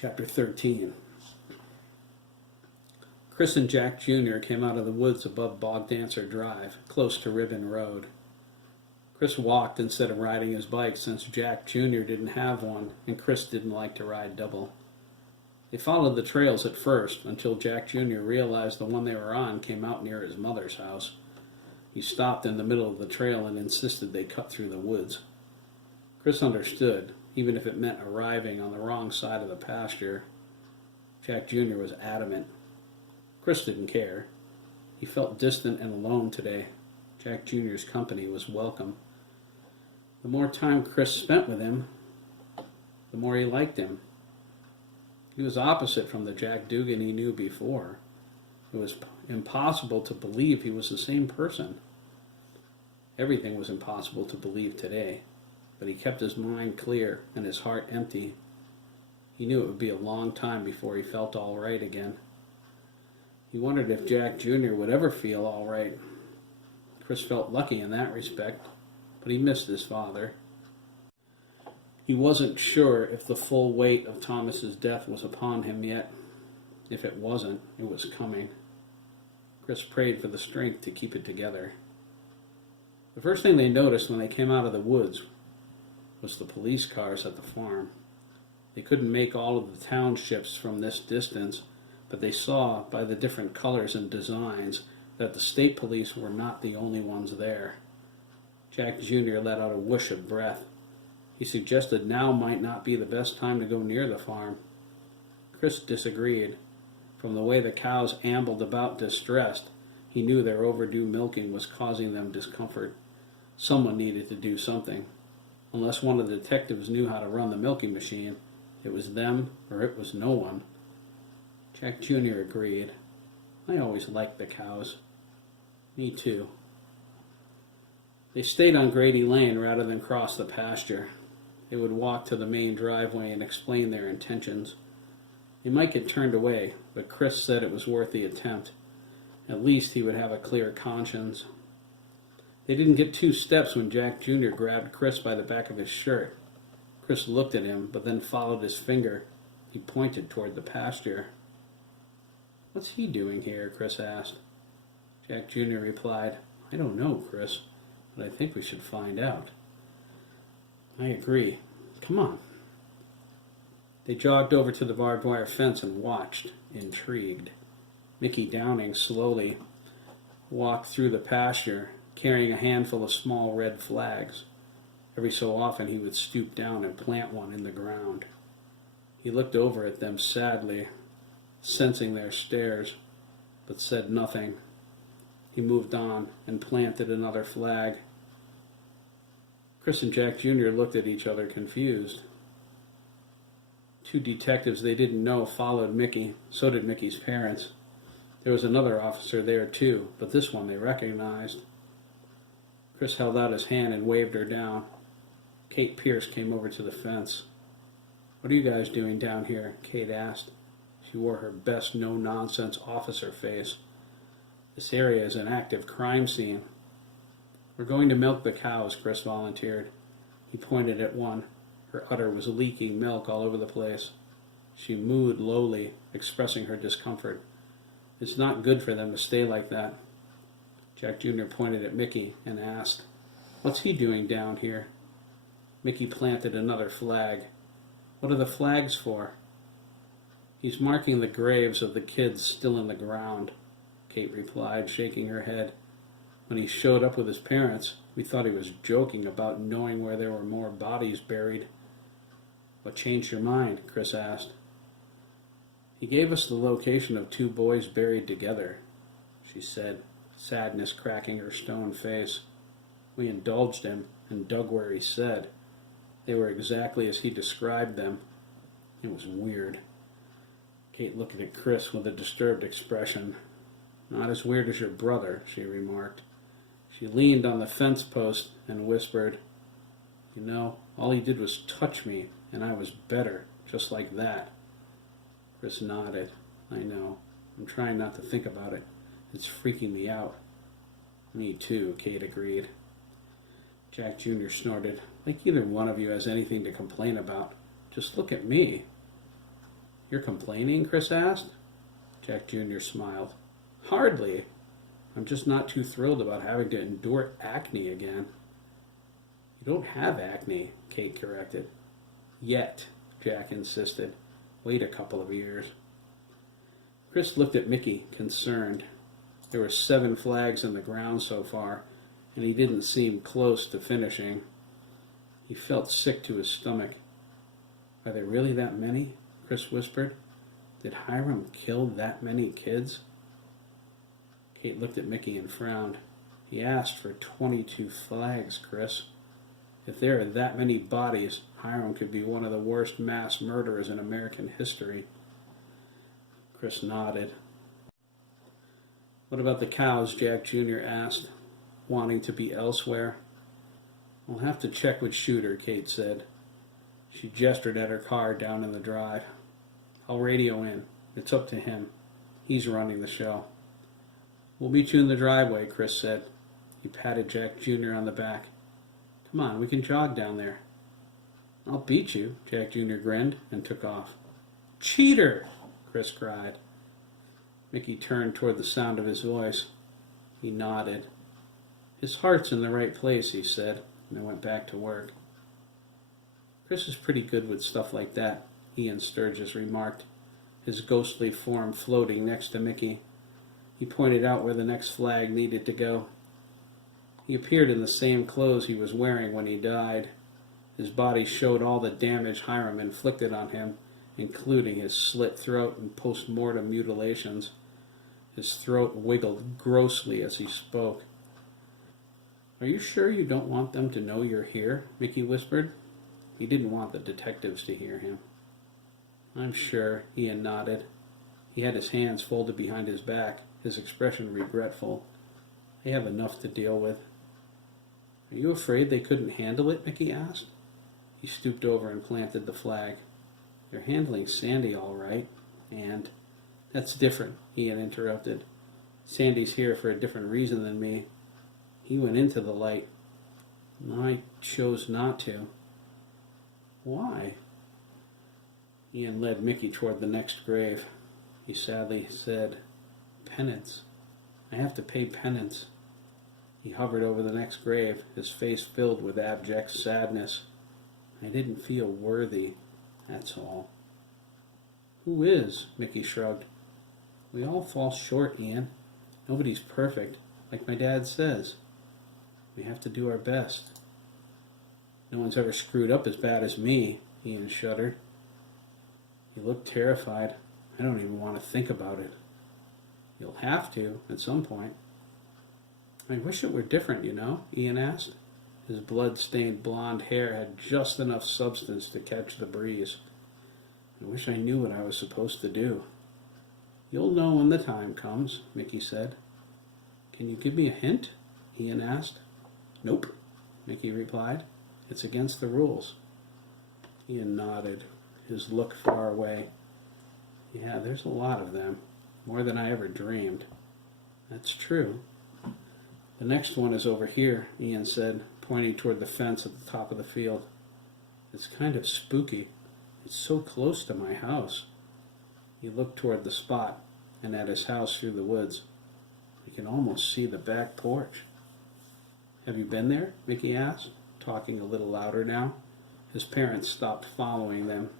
Chapter 13. Chris and Jack Jr. came out of the woods above Bog Dancer Drive, close to Ribbon Road. Chris walked instead of riding his bike since Jack Jr. didn't have one and Chris didn't like to ride double. They followed the trails at first until Jack Jr. realized the one they were on came out near his mother's house. He stopped in the middle of the trail and insisted they cut through the woods. Chris understood, even if it meant arriving on the wrong side of the pasture. Jack Jr. was adamant. Chris didn't care. He felt distant and alone today. Jack Jr.'s company was welcome. The more time Chris spent with him, the more he liked him. He was opposite from the Jack Dugan he knew before. It was impossible to believe he was the same person. Everything was impossible to believe today, but he kept his mind clear and his heart empty. He knew it would be a long time before he felt all right again. He wondered if Jack Jr. would ever feel all right. Chris felt lucky in that respect, but he missed his father. He wasn't sure if the full weight of Thomas's death was upon him yet. If it wasn't, it was coming. Chris prayed for the strength to keep it together. The first thing they noticed when they came out of the woods was the police cars at the farm. They couldn't make all of the townships from this distance, but they saw by the different colors and designs that the state police were not the only ones there. Jack Jr. let out a whoosh of breath. He suggested now might not be the best time to go near the farm. Chris disagreed. From the way the cows ambled about distressed, he knew their overdue milking was causing them discomfort. Someone needed to do something. Unless one of the detectives knew how to run the milking machine, it was them or it was no one. Jack Jr. agreed. I always liked the cows. Me too. They stayed on Grady Lane rather than cross the pasture. They would walk to the main driveway and explain their intentions. They might get turned away, but Chris said it was worth the attempt. At least he would have a clear conscience. They didn't get 2 steps when Jack Jr. grabbed Chris by the back of his shirt. Chris looked at him, but then followed his finger. He pointed toward the pasture. What's he doing here? Chris asked. Jack Jr. replied, I don't know, Chris, but I think we should find out. I agree. Come on. They jogged over to the barbed wire fence and watched, intrigued. Mickey Downing slowly walked through the pasture, carrying a handful of small red flags. Every so often he would stoop down and plant one in the ground. He looked over at them sadly, sensing their stares, but said nothing. He moved on and planted another flag. Chris and Jack Jr. looked at each other confused. 2 detectives they didn't know followed Mickey. So did Mickey's parents. There was another officer there too, but this one they recognized. Chris held out his hand and waved her down. Kate Pierce came over to the fence. What are you guys doing down here? Kate asked. She wore her best no-nonsense officer face. This area is an active crime scene. We're going to milk the cows, Chris volunteered. He pointed at one. Her udder was leaking milk all over the place. She mooed lowly, expressing her discomfort. It's not good for them to stay like that. Jack Jr. pointed at Mickey and asked, What's he doing down here? Mickey planted another flag. What are the flags for? He's marking the graves of the kids still in the ground, Kate replied, shaking her head. When he showed up with his parents, we thought he was joking about knowing where there were more bodies buried. What changed your mind? Chris asked. He gave us the location of 2 boys buried together, she said, sadness cracking her stone face. We indulged him and dug where he said. They were exactly as he described them. It was weird. Kate looked at Chris with a disturbed expression. Not as weird as your brother, she remarked. She leaned on the fence post and whispered, You know, all he did was touch me, and I was better, just like that. Chris nodded. I know. I'm trying not to think about it. It's freaking me out. Me too, Kate agreed. Jack Jr. snorted. Like either one of you has anything to complain about. Just look at me. You're complaining? Chris asked. Jack Jr. smiled. Hardly. I'm just not too thrilled about having to endure acne again. You don't have acne, Kate corrected. Yet, Jack insisted. Wait a couple of years. Chris looked at Mickey, concerned. There were 7 flags in the ground so far, and he didn't seem close to finishing. He felt sick to his stomach. Are there really that many? Chris whispered. Did Hiram kill that many kids? Kate looked at Mickey and frowned. He asked for 22 flags, Chris. If there are that many bodies, Hiram could be one of the worst mass murderers in American history. Chris nodded. What about the cows? Jack Jr. asked, wanting to be elsewhere. I'll have to check with Shooter, Kate said. She gestured at her car down in the drive. I'll radio in. It's up to him. He's running the show. We'll meet you in the driveway, Chris said. He patted Jack Jr. on the back. Come on, we can jog down there. I'll beat you, Jack Jr. grinned and took off. Cheater! Chris cried. Mickey turned toward the sound of his voice. He nodded. His heart's in the right place, he said, and went back to work. Chris is pretty good with stuff like that, Ian Sturgess remarked, his ghostly form floating next to Mickey. He pointed out where the next flag needed to go. He appeared in the same clothes he was wearing when he died. His body showed all the damage Hiram inflicted on him, including his slit throat and post-mortem mutilations. His throat wiggled grossly as he spoke. Are you sure you don't want them to know you're here? Mickey whispered. He didn't want the detectives to hear him. I'm sure, Ian nodded. He had his hands folded behind his back, his expression regretful. They have enough to deal with. Are you afraid they couldn't handle it? Mickey asked. He stooped over and planted the flag. They're handling Sandy all right, and... That's different, Ian interrupted. Sandy's here for a different reason than me. He went into the light. I chose not to. Why? Ian led Mickey toward the next grave. He sadly said, Penance. I have to pay penance. He hovered over the next grave, his face filled with abject sadness. I didn't feel worthy, that's all. Who is? Mickey shrugged. We all fall short, Ian. Nobody's perfect, like my dad says. We have to do our best. No one's ever screwed up as bad as me, Ian shuddered. He looked terrified. I don't even want to think about it. You'll have to, at some point. I wish it were different, you know, Ian asked. His blood-stained blonde hair had just enough substance to catch the breeze. I wish I knew what I was supposed to do. You'll know when the time comes, Mickey said. Can you give me a hint? Ian asked. Nope, Mickey replied. It's against the rules. Ian nodded, his look far away. Yeah, there's a lot of them. More than I ever dreamed. That's true. The next one is over here, Ian said, pointing toward the fence at the top of the field. It's kind of spooky. It's so close to my house. He looked toward the spot and at his house through the woods. I can almost see the back porch. Have you been there? Mickey asked, talking a little louder now. His parents stopped following them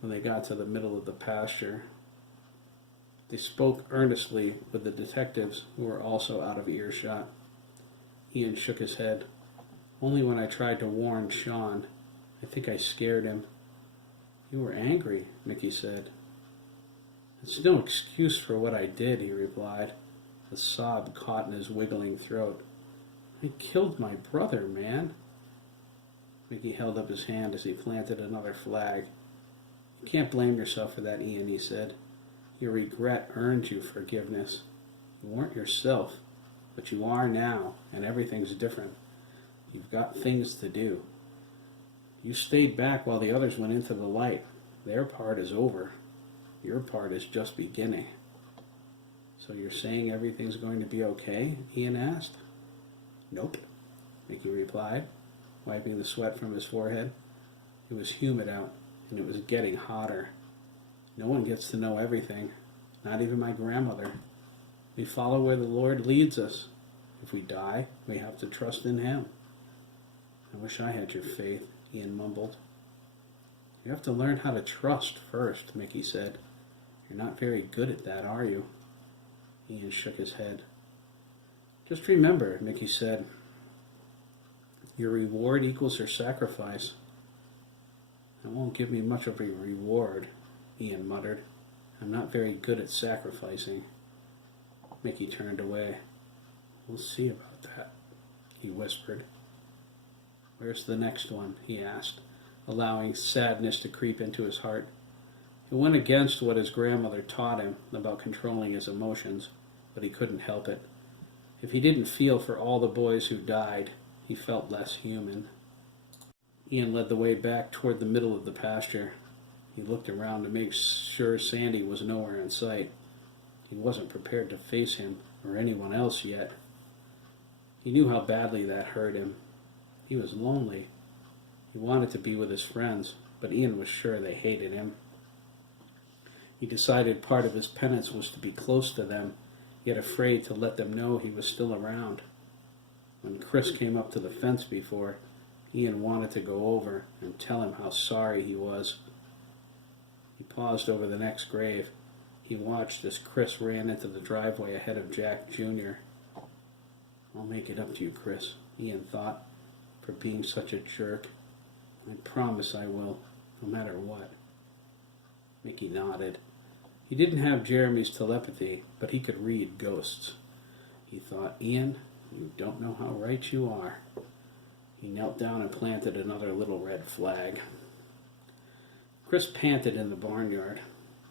when they got to the middle of the pasture. They spoke earnestly with the detectives, who were also out of earshot. Ian shook his head. Only when I tried to warn Sean. I think I scared him. You were angry, Mickey said. It's no excuse for what I did, he replied. A sob caught in his wiggling throat. I killed my brother, man. Mickey held up his hand as he planted another flag. You can't blame yourself for that, Ian, he said. Your regret earned you forgiveness. You weren't yourself, but you are now, and everything's different. You've got things to do. You stayed back while the others went into the light. Their part is over. Your part is just beginning. So you're saying everything's going to be okay? Ian asked. Nope, Mickey replied, wiping the sweat from his forehead. It was humid out, and it was getting hotter. No one gets to know everything, not even my grandmother. We follow where the Lord leads us. If we die, we have to trust in Him. I wish I had your faith, Ian mumbled. You have to learn how to trust first, Mickey said. You're not very good at that, are you? Ian shook his head. Just remember, Mickey said, your reward equals your sacrifice. That won't give me much of a reward, Ian muttered. I'm not very good at sacrificing. Mickey turned away. We'll see about that, he whispered. Where's the next one? He asked, allowing sadness to creep into his heart. It went against what his grandmother taught him about controlling his emotions, but he couldn't help it. If he didn't feel for all the boys who died, he felt less human. Ian led the way back toward the middle of the pasture. He looked around to make sure Sandy was nowhere in sight. He wasn't prepared to face him or anyone else yet. He knew how badly that hurt him. He was lonely. He wanted to be with his friends, but Ian was sure they hated him. He decided part of his penance was to be close to them, yet afraid to let them know he was still around. When Chris came up to the fence before, Ian wanted to go over and tell him how sorry he was. He paused over the next grave. He watched as Chris ran into the driveway ahead of Jack Jr. I'll make it up to you, Chris, Ian thought, for being such a jerk. I promise I will, no matter what. Mickey nodded. He didn't have Jeremy's telepathy, but he could read ghosts. He thought, Ian, you don't know how right you are. He knelt down and planted another little red flag. Chris panted in the barnyard.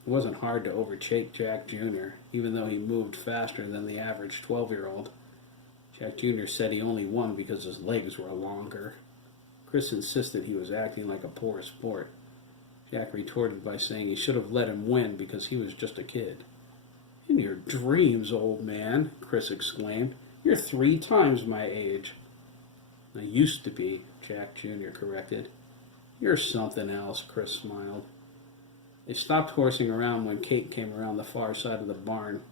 It wasn't hard to overtake Jack Jr., even though he moved faster than the average 12-year-old. Jack Jr. said he only won because his legs were longer. Chris insisted he was acting like a poor sport. Jack retorted by saying he should have let him win because he was just a kid. In your dreams, old man, Chris exclaimed. You're 3 times my age. I used to be, Jack Jr. corrected. You're something else, Chris smiled. They stopped horsing around when Kate came around the far side of the barn.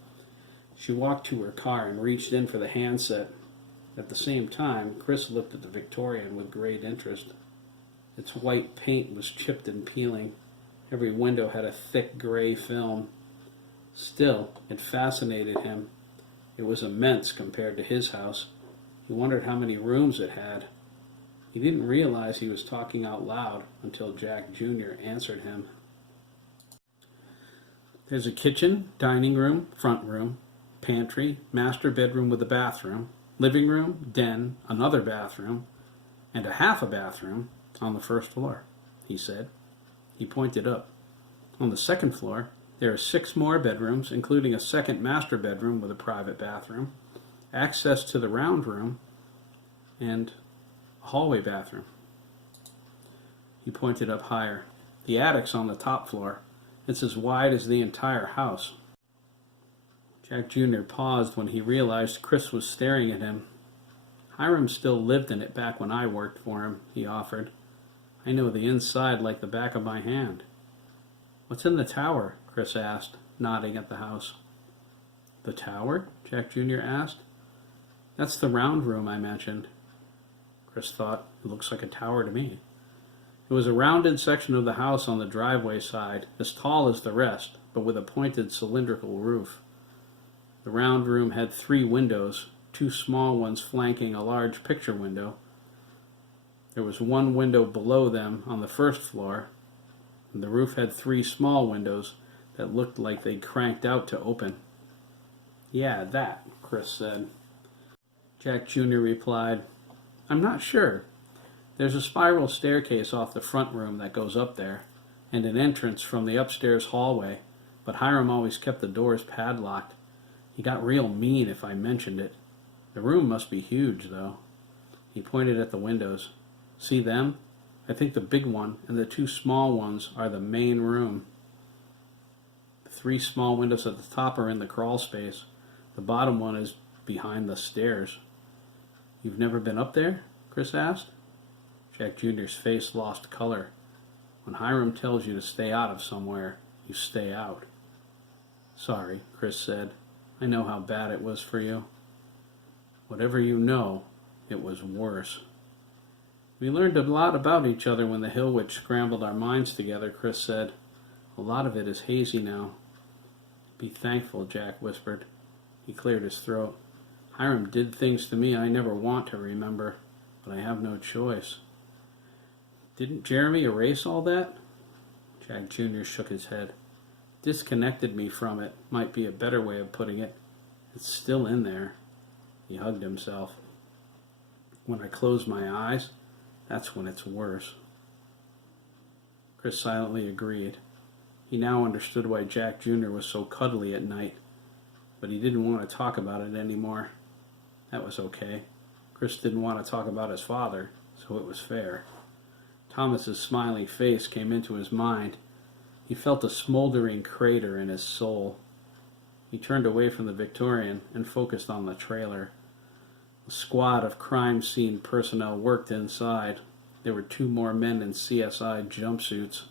She walked to her car and reached in for the handset. At the same time, Chris looked at the Victorian with great interest. Its white paint was chipped and peeling. Every window had a thick gray film. Still, it fascinated him. It was immense compared to his house. He wondered how many rooms it had. He didn't realize he was talking out loud until Jack Jr. answered him. There's a kitchen, dining room, front room, pantry, master bedroom with a bathroom, living room, den, another bathroom, and a half a bathroom on the first floor, he said. He pointed up. On the second floor, there are 6 more bedrooms, including a second master bedroom with a private bathroom, access to the round room, and a hallway bathroom. He pointed up higher. The attic's on the top floor. It's as wide as the entire house. Jack Jr. paused when he realized Chris was staring at him. Hiram still lived in it back when I worked for him, he offered. I know the inside like the back of my hand. What's in the tower? Chris asked, nodding at the house. The tower? Jack Jr. asked. That's the round room I mentioned. Chris thought, it looks like a tower to me. It was a rounded section of the house on the driveway side, as tall as the rest, but with a pointed cylindrical roof. The round room had 3 windows, 2 small ones flanking a large picture window. There was 1 window below them on the first floor, and the roof had 3 small windows that looked like they'd cranked out to open. Yeah, that, Chris said. Jack Jr. replied, I'm not sure. There's a spiral staircase off the front room that goes up there, and an entrance from the upstairs hallway, but Hiram always kept the doors padlocked. He got real mean if I mentioned it. The room must be huge, though. He pointed at the windows. See them? I think the big one and the 2 small ones are the main room. The 3 small windows at the top are in the crawl space. The bottom one is behind the stairs. You've never been up there? Chris asked. Jack Jr.'s face lost color. When Hiram tells you to stay out of somewhere, You stay out." "Sorry," Chris said. "I know how bad it was for you." "Whatever you know, it was worse." "We learned a lot about each other when the hill witch scrambled our minds together," Chris said. "A lot of it is hazy now." "Be thankful," Jack whispered. He cleared his throat. "Hiram did things to me I never want to remember, but I have no choice." "Didn't Jeremy erase all that?" Jack Jr. shook his head. "Disconnected me from it might be a better way of putting it. It's still in there." He hugged himself. "When I close my eyes, that's when it's worse." Chris silently agreed. He now understood why Jack Jr. was so cuddly at night, but he didn't want to talk about it anymore. That was okay. Chris didn't want to talk about his father, so it was fair. Thomas's smiling face came into his mind. He felt a smoldering crater in his soul. He turned away from the Victorian and focused on the trailer. A squad of crime scene personnel worked inside. There were 2 more men in CSI jumpsuits,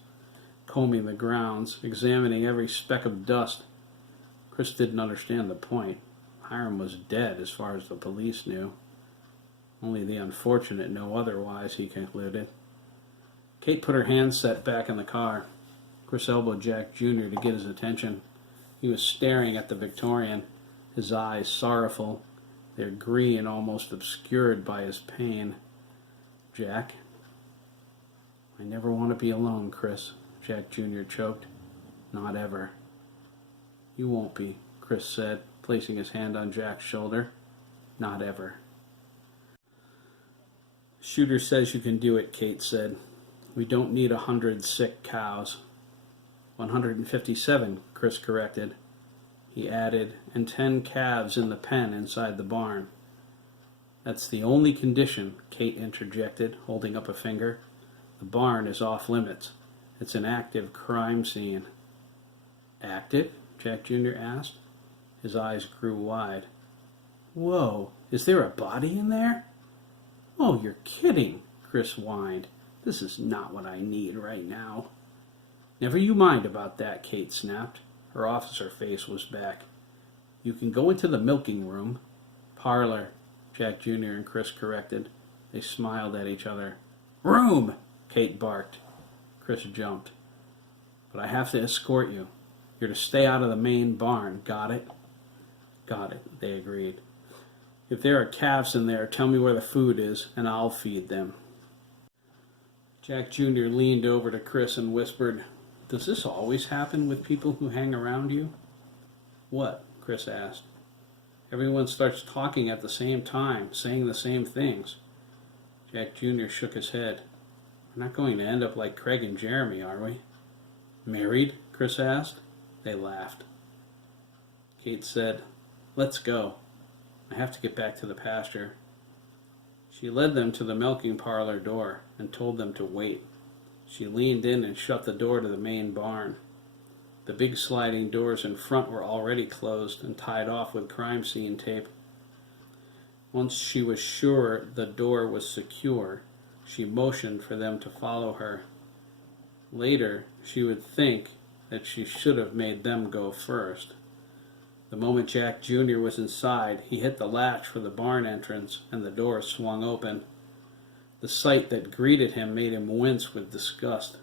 combing the grounds, examining every speck of dust. Chris didn't understand the point. Hiram was dead as far as the police knew. Only the unfortunate know otherwise, he concluded. Kate put her handset back in the car. Chris elbowed Jack Jr. to get his attention. He was staring at the Victorian, his eyes sorrowful, their green almost obscured by his pain. "Jack?" "I never want to be alone, Chris," Jack Jr. choked. "Not ever." "You won't be," Chris said, placing his hand on Jack's shoulder. "Not ever." "Shooter says you can do it," Kate said. "We don't need 100 sick cows." 157, Chris corrected. He added, "and 10 calves in the pen inside the barn." "That's the only condition," Kate interjected, holding up a finger. "The barn is off limits. It's an active crime scene." "Active?" Jack Jr. asked. His eyes grew wide. "Whoa, is there a body in there?" "Oh, you're kidding," Chris whined. "This is not what I need right now." "Never you mind about that," Kate snapped. Her officer face was back. "You can go into the milking room." "Parlor," Jack Jr. and Chris corrected. They smiled at each other. "Room!" Kate barked. Chris jumped. "But I have to escort you. You're to stay out of the main barn. Got it?" "Got it," they agreed. "If there are calves in there, tell me where the food is, and I'll feed them." Jack Jr. leaned over to Chris and whispered, "Does this always happen with people who hang around you?" "What?" Chris asked. "Everyone starts talking at the same time, saying the same things." Jack Jr. shook his head. "We're not going to end up like Craig and Jeremy, are we?" "Married?" Chris asked. They laughed. Kate said, "Let's go. I have to get back to the pasture." She led them to the milking parlor door and told them to wait. She leaned in and shut the door to the main barn. The big sliding doors in front were already closed and tied off with crime scene tape. Once she was sure the door was secure, she motioned for them to follow her. Later, she would think that she should have made them go first. The moment Jack Jr. was inside, he hit the latch for the barn entrance, and the door swung open. The sight that greeted him made him wince with disgust.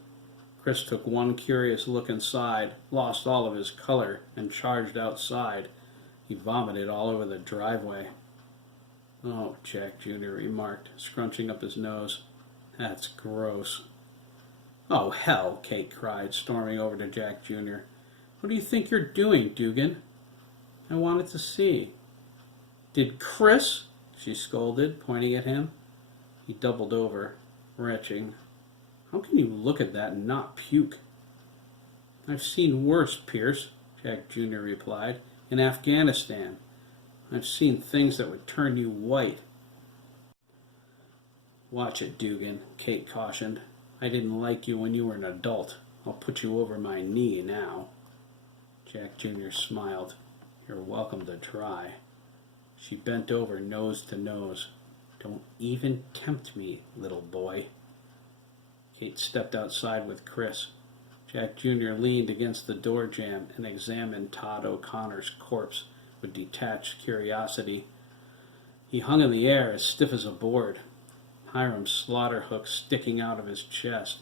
Chris took one curious look inside, lost all of his color, and charged outside. He vomited all over the driveway. "Oh," Jack Jr. remarked, scrunching up his nose. "That's gross." "Oh, hell," Kate cried, storming over to Jack Jr. "What do you think you're doing, Dugan?" "I wanted to see." "Did Chris?" she scolded, pointing at him. He doubled over, retching. "How can you look at that and not puke?" "I've seen worse, Pierce," Jack Jr. replied. "In Afghanistan. I've seen things that would turn you white." "Watch it, Dugan," Kate cautioned. "I didn't like you when you were an adult. I'll put you over my knee now." Jack Jr. smiled. "You're welcome to try." She bent over nose to nose. "Don't even tempt me, little boy." Kate stepped outside with Chris. Jack Jr. leaned against the door jamb and examined Todd O'Connor's corpse with detached curiosity. He hung in the air as stiff as a board, Hiram's slaughter hook sticking out of his chest.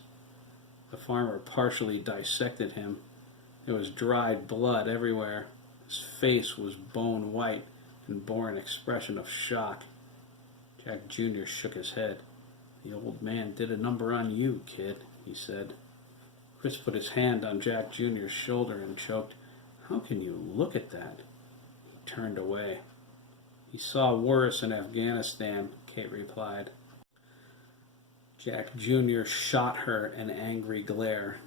The farmer partially dissected him. There was dried blood everywhere. His face was bone white and bore an expression of shock. Jack Jr. shook his head. "The old man did a number on you, kid," he said. Chris put his hand on Jack Jr.'s shoulder and choked. "How can you look at that?" He turned away. "He saw worse in Afghanistan," Kate replied. Jack Jr. shot her an angry glare.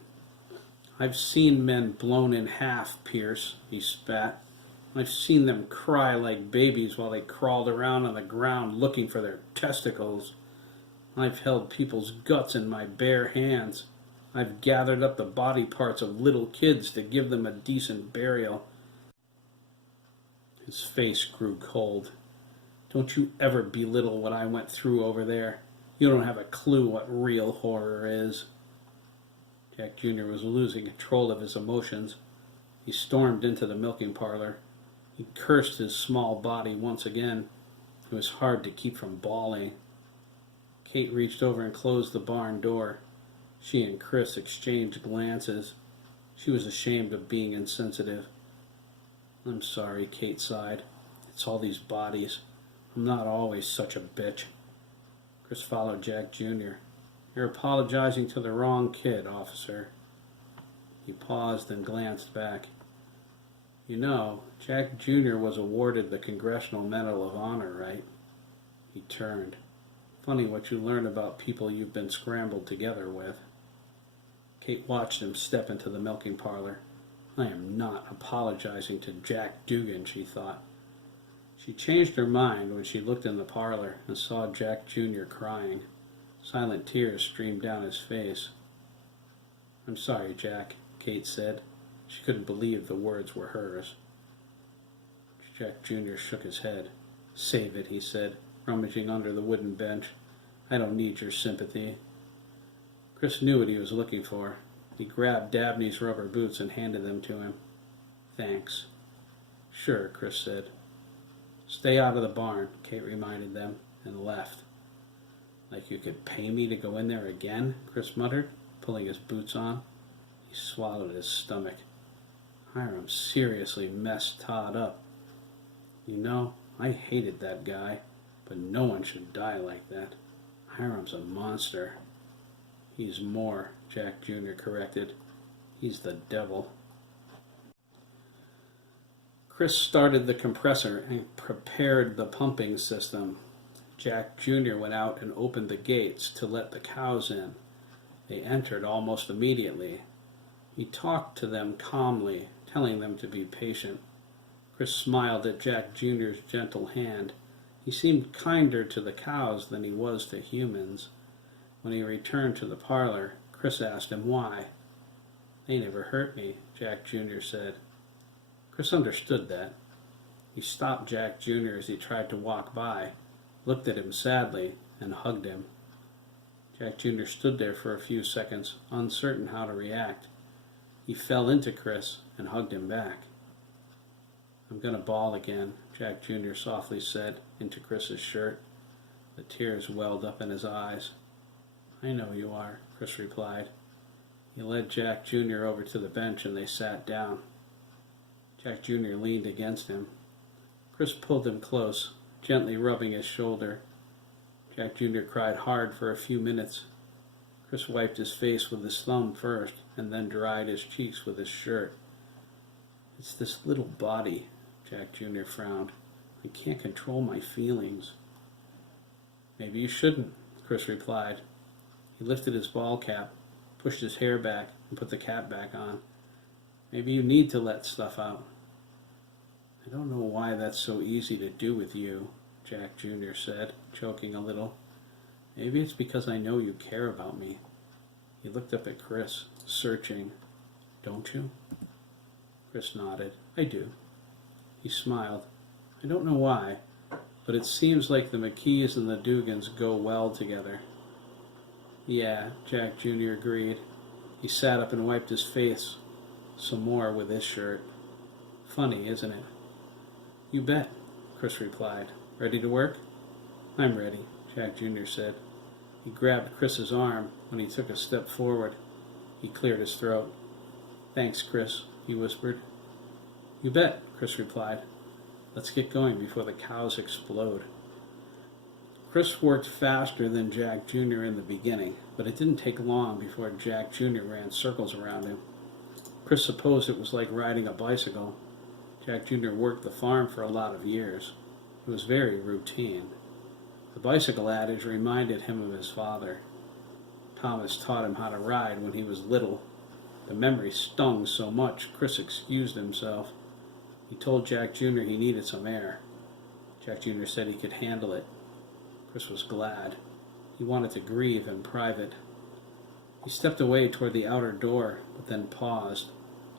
"I've seen men blown in half, Pierce," he spat. "I've seen them cry like babies while they crawled around on the ground looking for their testicles. I've held people's guts in my bare hands. I've gathered up the body parts of little kids to give them a decent burial." His face grew cold. "Don't you ever belittle what I went through over there. You don't have a clue what real horror is." Jack Jr. was losing control of his emotions. He stormed into the milking parlor. He cursed his small body once again. It was hard to keep from bawling. Kate reached over and closed the barn door. She and Chris exchanged glances. She was ashamed of being insensitive. "I'm sorry," Kate sighed. "It's all these bodies. I'm not always such a bitch." Chris followed Jack Jr. "You're apologizing to the wrong kid, officer." He paused and glanced back. "You know, Jack Jr. was awarded the Congressional Medal of Honor, right?" He turned. "Funny what you learn about people you've been scrambled together with." Kate watched him step into the milking parlor. "I am not apologizing to Jack Dugan," she thought. She changed her mind when she looked in the parlor and saw Jack Jr. crying. Silent tears streamed down his face. "I'm sorry, Jack," Kate said. She couldn't believe the words were hers. Jack Jr. shook his head. "Save it," he said, rummaging under the wooden bench. "I don't need your sympathy." Chris knew what he was looking for. He grabbed Dabney's rubber boots and handed them to him. "Thanks." "Sure," Chris said. "Stay out of the barn," Kate reminded them, and left. "Like you could pay me to go in there again?" Chris muttered, pulling his boots on. He swallowed his stomach. Hiram seriously messed Todd up. "You know, I hated that guy, but no one should die like that. Hiram's a monster." "He's more," Jack Jr. corrected. "He's the devil." Chris started the compressor and prepared the pumping system. Jack Jr. went out and opened the gates to let the cows in. They entered almost immediately. He talked to them calmly, telling them to be patient. Chris smiled at Jack Jr.'s gentle hand. He seemed kinder to the cows than he was to humans. When he returned to the parlor, Chris asked him why. "They never hurt me," Jack Jr. said. Chris understood that. He stopped Jack Jr. as he tried to walk by, looked at him sadly, and hugged him. Jack Jr. stood there for a few seconds, uncertain how to react. He fell into Chris and hugged him back. "I'm going to bawl again," Jack Jr. softly said into Chris's shirt. The tears welled up in his eyes. "I know you are," Chris replied. He led Jack Jr. over to the bench and they sat down. Jack Jr. leaned against him. Chris pulled him close, gently rubbing his shoulder. Jack Jr. cried hard for a few minutes. Chris wiped his face with his thumb first and then dried his cheeks with his shirt. "It's this little body," Jack Jr. frowned. "I can't control my feelings." "Maybe you shouldn't," Chris replied. He lifted his ball cap, pushed his hair back, and put the cap back on. "Maybe you need to let stuff out." "I don't know why that's so easy to do with you," Jack Jr. said, choking a little. "Maybe it's because I know you care about me." He looked up at Chris, searching. "Don't you?" Chris nodded. "I do." He smiled. "I don't know why, but it seems like the McKees and the Dugans go well together." "Yeah," Jack Jr. agreed. He sat up and wiped his face some more with his shirt. Funny, isn't it? You bet, Chris replied. Ready to work? I'm ready, Jack Jr. said. He grabbed Chris's arm when he took a step forward. He cleared his throat. Thanks, Chris, he whispered. You bet, Chris replied. Let's get going before the cows explode. Chris worked faster than Jack Jr. in the beginning, but it didn't take long before Jack Jr. ran circles around him. Chris supposed it was like riding a bicycle. Jack Jr. worked the farm for a lot of years. It was very routine. The bicycle adage reminded him of his father. Thomas taught him how to ride when he was little. The memory stung so much, Chris excused himself. He told Jack Jr. he needed some air. Jack Jr. said he could handle it. Chris was glad. He wanted to grieve in private. He stepped away toward the outer door, but then paused.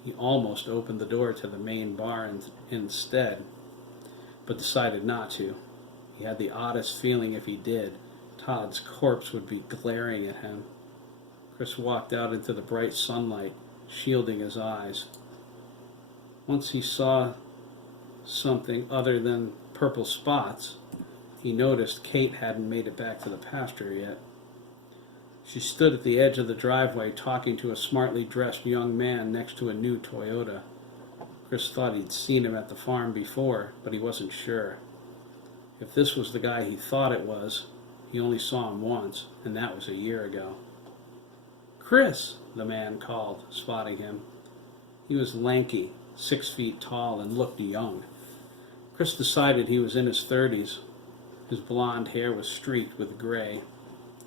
He almost opened the door to the main bar instead, but decided not to. He had the oddest feeling if he did, Todd's corpse would be glaring at him. Chris walked out into the bright sunlight, shielding his eyes. Once he saw something other than purple spots, he noticed Kate hadn't made it back to the pasture yet. She stood at the edge of the driveway talking to a smartly dressed young man next to a new Toyota. Chris thought he'd seen him at the farm before, but he wasn't sure. If this was the guy he thought it was, he only saw him once, and that was a year ago. Chris, the man called, spotting him. He was lanky, 6 feet tall, and looked young. Chris decided he was in his 30s. His blonde hair was streaked with gray.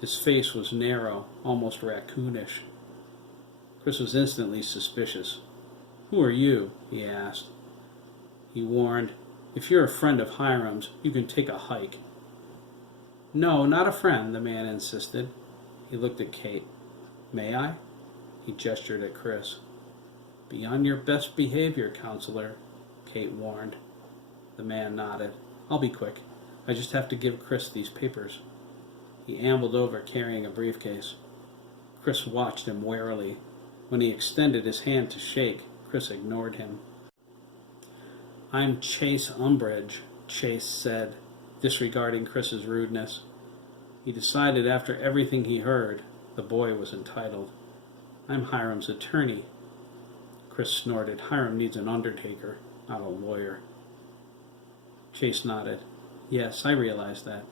His face was narrow, almost raccoonish. Chris was instantly suspicious. Who are you? He asked. He warned, if you're a friend of Hiram's, you can take a hike. No, not a friend, the man insisted. He looked at Kate. May I? He gestured at Chris. Be on your best behavior, counselor, Kate warned. The man nodded. I'll be quick. I just have to give Chris these papers. He ambled over carrying a briefcase. Chris watched him warily. When he extended his hand to shake, Chris ignored him. I'm Chase Umbridge, Chase said, disregarding Chris's rudeness. He decided after everything he heard, the boy was entitled. I'm Hiram's attorney. Chris snorted. Hiram needs an undertaker, not a lawyer. Chase nodded. Yes, I realize that.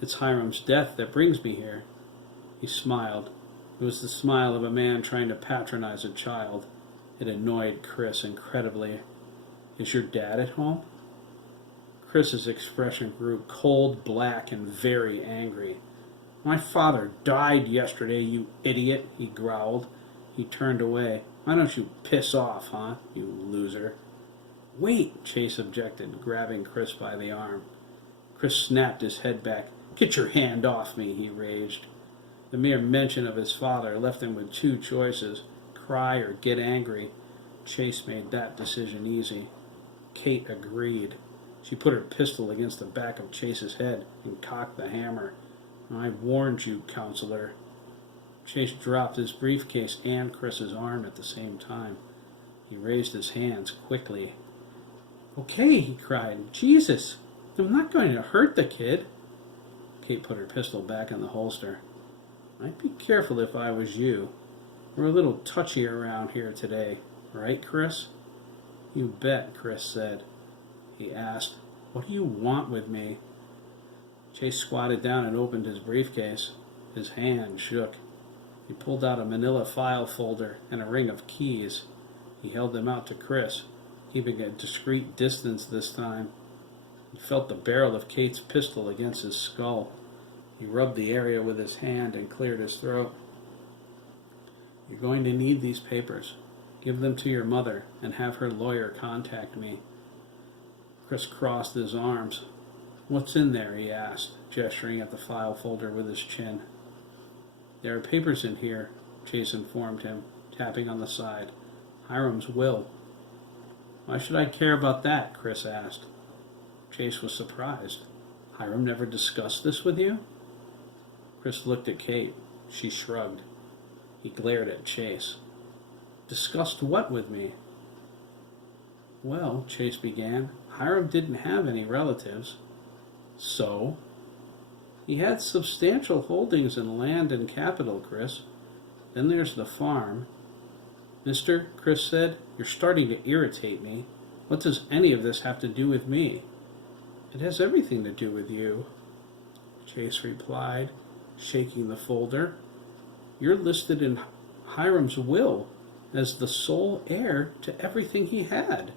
It's Hiram's death that brings me here. He smiled. It was the smile of a man trying to patronize a child. It annoyed Chris incredibly. Is your dad at home? Chris's expression grew cold, black, and very angry. My father died yesterday, you idiot, he growled. He turned away. Why don't you piss off, huh, you loser? Wait, Chase objected, grabbing Chris by the arm. Chris snapped his head back. Get your hand off me, he raged. The mere mention of his father left him with two choices, cry or get angry. Chase made that decision easy. Kate agreed. She put her pistol against the back of Chase's head and cocked the hammer. I warned you, counselor. Chase dropped his briefcase and Chris's arm at the same time. He raised his hands quickly. Okay, he cried. Jesus, I'm not going to hurt the kid. Kate put her pistol back in the holster. I'd be careful if I was you. We're a little touchy around here today, right, Chris? You bet, Chris said. He asked, what do you want with me? Chase squatted down and opened his briefcase. His hand shook. He pulled out a manila file folder and a ring of keys. He held them out to Chris, keeping a discreet distance this time. He felt the barrel of Kate's pistol against his skull. He rubbed the area with his hand and cleared his throat. You're going to need these papers. Give them to your mother and have her lawyer contact me. Chris crossed his arms. What's in there? He asked, gesturing at the file folder with his chin. There are papers in here, Chase informed him, tapping on the side. Hiram's will. Why should I care about that? Chris asked. Chase was surprised. Hiram never discussed this with you? Chris looked at Kate. She shrugged. He glared at Chase. Discussed what with me? Well, Chase began, Hiram didn't have any relatives. So? He had substantial holdings in land and capital, Chris. Then there's the farm. Mister, Chris said, you're starting to irritate me. What does any of this have to do with me? It has everything to do with you, Chase replied, shaking the folder. You're listed in Hiram's will as the sole heir to everything he had.